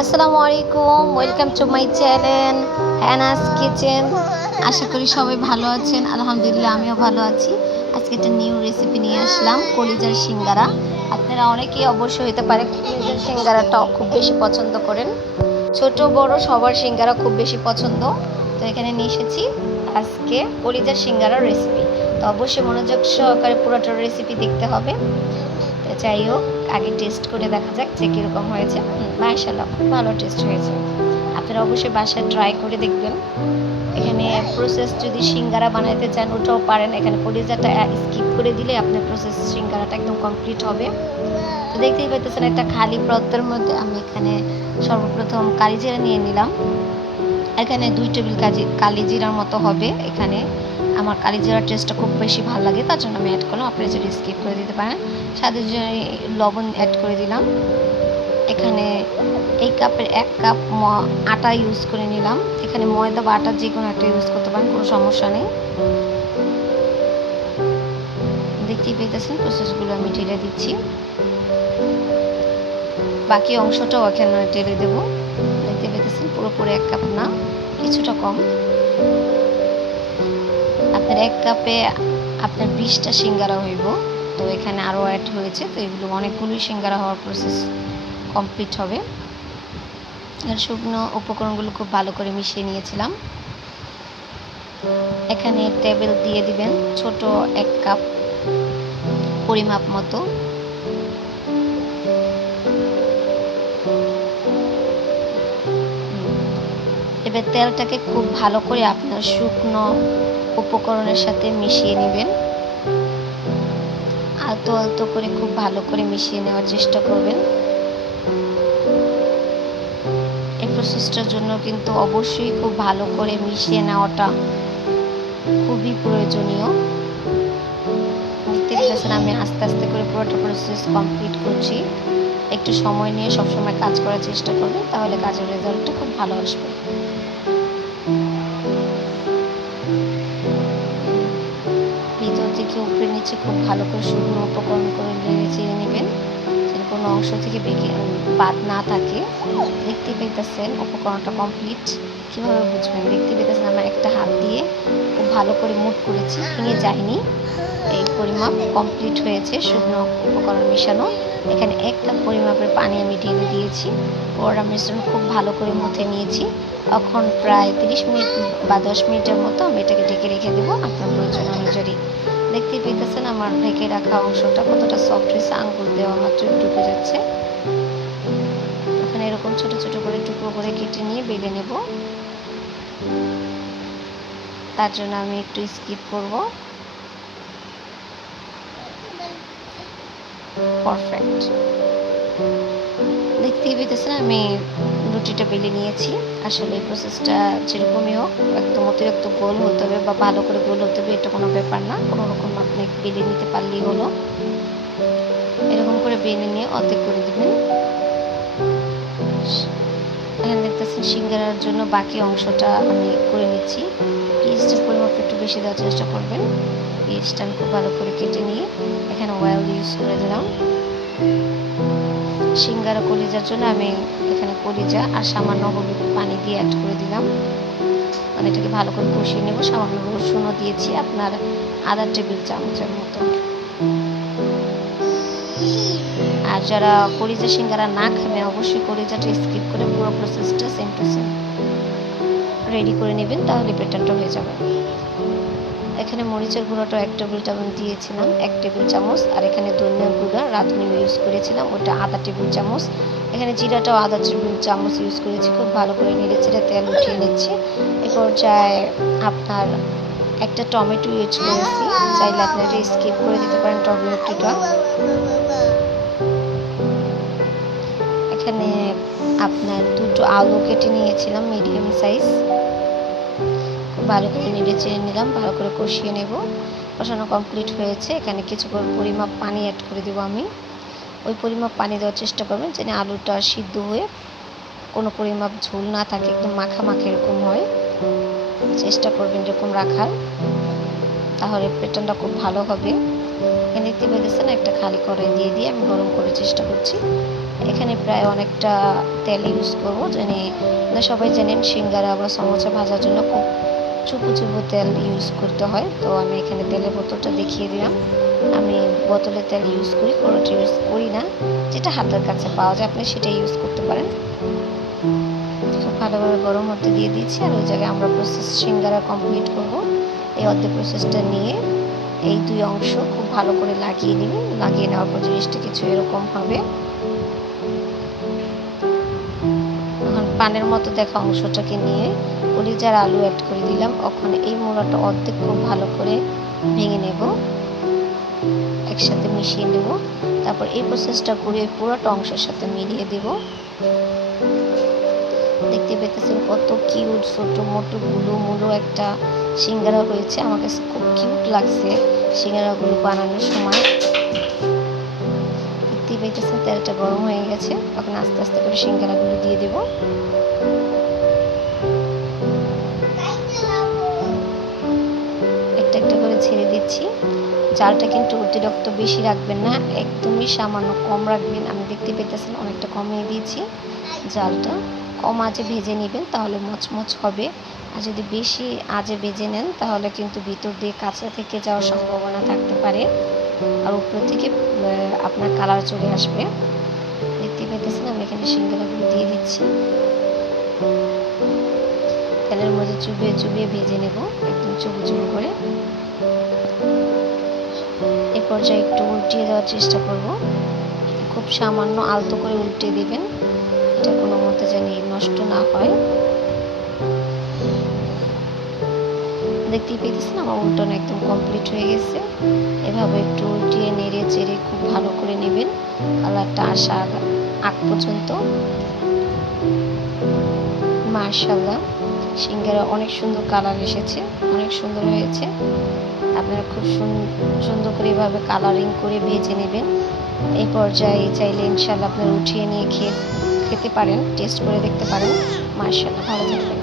আসসালামু আলাইকুম, welcome to my channel Hanna's kitchen. আশা করি সবাই ভালো আছেন। আলহামদুলিল্লাহ আমিও ভালো আছি। আজকে একটা নিউ রেসিপি নিয়ে আসলাম, কলিজার সিঙ্গারা। আপনারা অনেকেই অবশ্যই হতে পারে কলিজার সিঙ্গারাটাও খুব বেশি পছন্দ করেন। ছোট বড় সবার সিঙ্গারা খুব বেশি পছন্দ। তো এখানে নিয়ে এসেছি আজকে কলিজার সিঙ্গারার রেসিপি। তো অবশ্যই মনোযোগ সহকারে পুরোটা রেসিপি দেখতে হবে। তো যাই হোক, আগে টেস্ট করে দেখা যাক যে কীরকম হয়েছে। মাশাআল্লাহ, খুব ভালো টেস্ট হয়েছে। আপনারা অবশ্যই বাসায় ট্রাই করে দেখবেন। এখানে প্রসেস যদি সিঙ্গারা বানাইতে চান ওটাও পারেন। এখানে কলিজাটা স্কিপ করে দিলে আপনার প্রসেস সিঙ্গারাটা একদম কমপ্লিট হবে। তো দেখতেই পাইতেছেন একটা খালি পাত্রের মধ্যে আমি এখানে সর্বপ্রথম কালিজিরা নিয়ে নিলাম। এখানে 2 টেবিল কালিজিরার মতো হবে। এখানে আমার কালিজিরার টেস্টটা খুব বেশি ভালো লাগে, তার জন্য আমি অ্যাড করলাম। আপনারা যদি স্কিপ করে দিতে পারেন। স্বাদের জন্য লবণ অ্যাড করে দিলাম। এখানে এই কাপের 1 কাপ আটা ইউজ করে নিলাম। এখানে ময়দা বা আটা যে কোনো একটা ইউজ করতে পারেন, কোনো সমস্যা নেই। দেখতেই পেতেছেন প্রসেসগুলো আমি ঢেলে দিচ্ছি। বাকি অংশটাও এখানে ঢেলে দেবো। দেখতে পেতেছেন পুরোপুরি 1 কাপ না, কিছুটা কম। আপনার 1 কাপে আপনার 20টা সিঙ্গারা হইব। তো এখানে আরও অ্যাড হয়েছে, তো এগুলো অনেকগুলোই সিঙ্গারা হওয়ার প্রসেস কমপ্লিট হবে। আর শুকনো উপকরণগুলো খুব ভালো করে মিশিয়ে নিয়েছিলাম। এখানে টেবিল দিয়ে দিবেন, ছোট 1 কাপ পরিমাপ মতো। এবার তেলটাকে খুব ভালো করে আপনার শুকনো উপকরণের সাথে মিশিয়ে নেবেন। আলতো আলতো করে খুব ভালো করে মিশিয়ে নেওয়ার চেষ্টা করবেন। এই প্রসেসটার জন্য কিন্তু অবশ্যই খুব ভালো করে মিশিয়ে নেওয়াটা খুবই প্রয়োজনীয়। দেখতে পেয়েছেন আমি আস্তে আস্তে করে পুরোটা প্রসেস কমপ্লিট করছি। একটু সময় নিয়ে সবসময় কাজ করার চেষ্টা করবেন, তাহলে কাজের রেজাল্টটা খুব ভালো আসবে। ভিতর থেকে উপরে নিচে খুব ভালো করে শুকনো উপকরণ করে নেড়ে চেড়ে নেবেন, যেন কোনো অংশ থেকে বাদ না থাকে। দেখতে পেতেছেন উপকরণটা কমপ্লিট। কীভাবে বুঝবেন? দেখতে পেতেছেন আমার একটা হাত দিয়ে খুব ভালো করে মুট করেছি, ভেঙে যায়নি। এই পরিমাপ কমপ্লিট হয়েছে শুকনো উপকরণ মেশানো। এখানে 1 কাপ পরিমাপের পানি আমি ঢেলে দিয়েছি। পুরোটা মিশ্রণ খুব ভালো করে মুথে নিয়েছি। এখন প্রায় 30 মিনিট বা 10 মিনিটের মতো আমি এটাকে ঢেকে রেখে দেবো আপনার প্রয়োজন অনুযায়ী। দেখতেই পেতেছেন আমার ঢেকে রাখা অংশটা কতটা সফট হয়েছে, আঙ্গুল দেওয়া মাত্র ঢুকে যাচ্ছে। এখন এরকম ছোট ছোট করে টুকরো করে কেটে নিয়ে বেলে নেব। তার জন্য আমি একটু স্কিপ করব। পারফেক্ট। দেখতেই পেতেছেন আমি রুটিটা বেলে নিয়েছি। আসলে এই প্রসেসটা যেরকমই হোক একদম অতিরিক্ত গোল হতে হবে বা ভালো করে গোল হতে হবে এটা কোনো ব্যাপার না। কোনো রকম আপনি বেলে নিতে পারলেই হলো। এরকম করে বেলে নিয়ে অর্ধেক করে দিবেন। এখানে দেখতেছেন সিঙ্গারার জন্য বাকি অংশটা আমি করে নিচ্ছি। পেঁয়াজটার পরিমাপ একটু বেশি দেওয়ার চেষ্টা করবেন। পেঁয়াজটা আমি খুব ভালো করে কেটে নিয়ে এখানে অয়েল ইউজ করে দিলাম। সিঙ্গারা কলিজার জন্য আমি এখানে কলিজা আর সামান্য হলুদ পানি দিয়ে অ্যাড করে দিলাম। মানে এটাকে ভালো করে কষিয়ে নেব। সামান্য রসুনও দিয়েছি আপনার আধা টেবিল চামচের মতো। আর যারা কলিজা সিঙ্গারা না খাবেন অবশ্যই কলিজাটা স্কিপ করে পুরো প্রসেসটা সেম টু সেম রেডি করে নেবেন, তাহলে বেটারটা হয়ে যাবে। এখানে মরিচের গুঁড়োটা 1 টেবিল চামচ দিয়েছিলাম, 1 টেবিল চামচ। আর এখানে ধনিয়ার গুঁড়া রাঁধুনি ইউজ করেছিলাম, ওটা আধা টেবিল চামচ। এখানে জিরাটাও আধা টেবিল চামচ ইউজ করেছি। খুব ভালো করে নেড়ে চেড়ে তেল উঠিয়ে নিচ্ছি। এ পর্যায়ে আপনার একটা টমেটো ইউজ করেছি, চাইলে আপনারা এটা স্কিপ করে দিতে পারেন টমেটোটা। এখানে আপনার 2টো আলু কেটে নিয়েছিলাম মিডিয়াম সাইজ। ভালো করে নেড়ে চেড়ে নিলাম, ভালো করে কষিয়ে নেব। কষানো কমপ্লিট হয়েছে। এখানে কিছু পরিমাপ পানি অ্যাড করে দেবো আমি। ওই পরিমাপ পানি দেওয়ার চেষ্টা করবেন যেন আলুটা সিদ্ধ হয়ে কোনো পরিমাপ ঝোল না থাকে, একদম মাখা মাখা এরকম হয়। চেষ্টা করবেন এরকম রাখার, তাহলে পেটানটা খুব ভালো হবে। এখানে দেখতে পেতেছেন একটা খালি কড়াই দিয়ে আমি গরম করার চেষ্টা করছি। এখানে প্রায় অনেকটা তেল ইউজ করবো, সবাই জানেন সিঙ্গারা বা সমোসা ভাজার জন্য খুব চুপো চুপো তেল ইউজ করতে হয়। তো আমি এখানে তেলের বোতলটা দেখিয়ে দিলাম। আমি বোতলের তেল ইউজ করি, কোনোটা ইউজ করি না, যেটা হাতের কাছে পাওয়া যায় আপনি সেটা ইউজ করতে পারেন। খুব ভালোভাবে গরম হতে দিয়ে দিচ্ছি। আর ওই জায়গায় আমরা প্রসেস সিঙ্গারা কমপ্লিট করব। এই অর্ধেক প্রসেসটা নিয়ে এই দুই অংশ খুব ভালো করে লাগিয়ে নেবেন। লাগিয়ে নেওয়ার পর জিনিসটা কিছু এরকম হবে। এখন পানের মতো দেখা অংশটাকে নিয়ে কলিজার আলু অ্যাড করে দিলাম। ওখানে এই মোড়াটা অর্ধেক খুব ভালো করে ভেঙে নেব, একসাথে মিশিয়ে নেব। তারপর এই প্রসেসটা করে পুরোটা অংশের সাথে মিলিয়ে দেব। দেখতে পেতেছেন কত কিউট ছোট মোটো গুলো মুলো একটা সিঙ্গারা হয়েছে। আমার কাছে খুব কিউট লাগছে সিঙ্গারাগুলো বানানোর সময়। দেখতে পেতেছেন তেলটা গরম হয়ে গেছে। এখন আস্তে আস্তে করে সিঙ্গারাগুলো দিয়ে দেব। একটা একটা করে ছেড়ে দিচ্ছি। জালটা কিন্তু অতিরিক্ত বেশি রাখবেন না, একদমই সামান্য কম রাখবেন। আমি দেখতে পেতেছেন অনেকটা কমিয়ে দিয়েছি জালটা। কম আঁচে ভেজে নেবেন, তাহলে মচমচ হবে। আর যদি বেশি আঁচে ভেজে নেন তাহলে কিন্তু ভিতর দিয়ে কাঁচা থেকে যাওয়ার সম্ভাবনা থাকতে পারে, আর উপর থেকে আপনার কালার চলে আসবে। দেখতে পেতেছেন আমি এখানে সিঙ্গারাগুলো দিয়ে দিচ্ছি। তেলের মধ্যে চুবিয়ে চুবিয়ে ভেজে নেব একদম চুবু চুবু করে। এই পর্যায়ে একটু উল্টিয়ে দেওয়ার চেষ্টা করব। খুব সামান্য আলতো করে উল্টে দিবেন, এটা কোনো মতে জানি নষ্ট না হয়। দেখতেই পেয়েছেন আমার উল্টানো একদম কমপ্লিট হয়ে গেছে। এভাবে একটু উল্টিয়ে নেড়ে চেড়ে খুব ভালো করে নেবেন কালারটা আসার আগ পর্যন্ত। মাশাআল্লাহ, সিঙ্গারা অনেক সুন্দর কালার এসেছে, অনেক সুন্দর হয়েছে। আপনারা খুব সুন্দর করে এভাবে কালারিং করে ভেজে নেবেন। এই পর্যায়ে চাইলে ইনশাআল্লাহ আপনারা উঠিয়ে নিয়ে খেতে পারেন, টেস্ট করে দেখতে পারেন। মাশাআল্লাহ, ভালো থাকবেন।